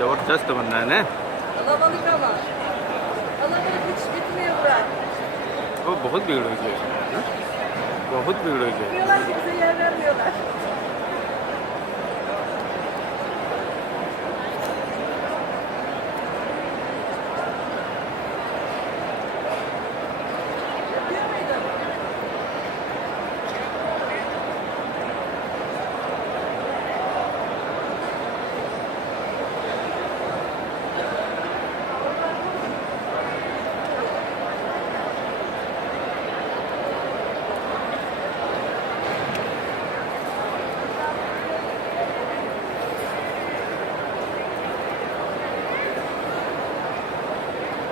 जबरदस्त बन रहा है ना। Kalabalık ama. Kalabalık hiç bitmiyor Burak. वो बहुत भीड़ हुई है, बहुत भीड़ हुई है। Diyorlar ki bize yer vermiyorlar. Yapıyor muydun?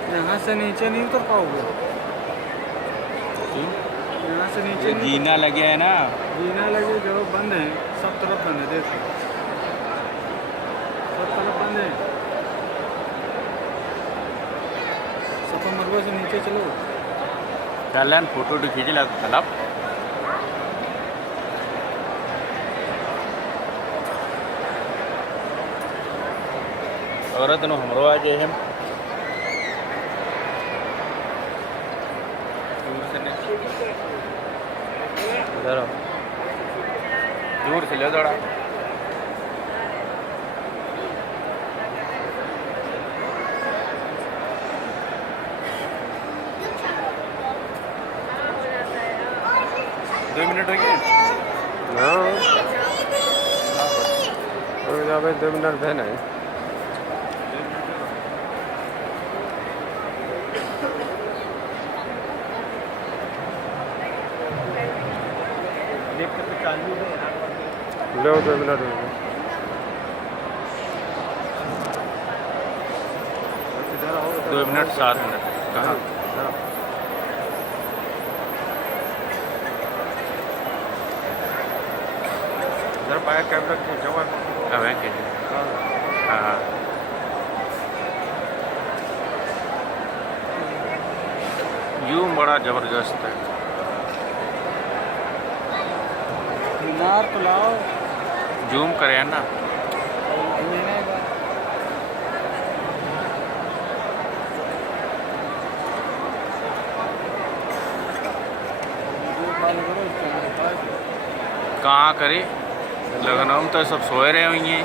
यहाँ से नीचे नहीं उतर पाओगे। यहाँ से नीचे ये नहीं जीना लगे है ना। जीना लगे, जगह बंद है, सब तरफ बंद है। देखो सब तरफ बंद है। सफा मरवा से नीचे चलो। चल फोटो खींच ला तालाब। और दोनों हमरो आ गए हैं। दूर से ले थोड़ा। दो मिनट हो गए। भाई 2 मिनट बहन है। लो 2 मिनट हो गए। 2 मिनट 7 मिनट कहाँ? जरा बाहर कैमरा खींचो। अब है कि हाँ यूँ बड़ा जबरदस्त है। मीनार तो लाओ। जूम करे ना। कहाँ करे लखनऊ में तो सब सोए रहे हुए हैं।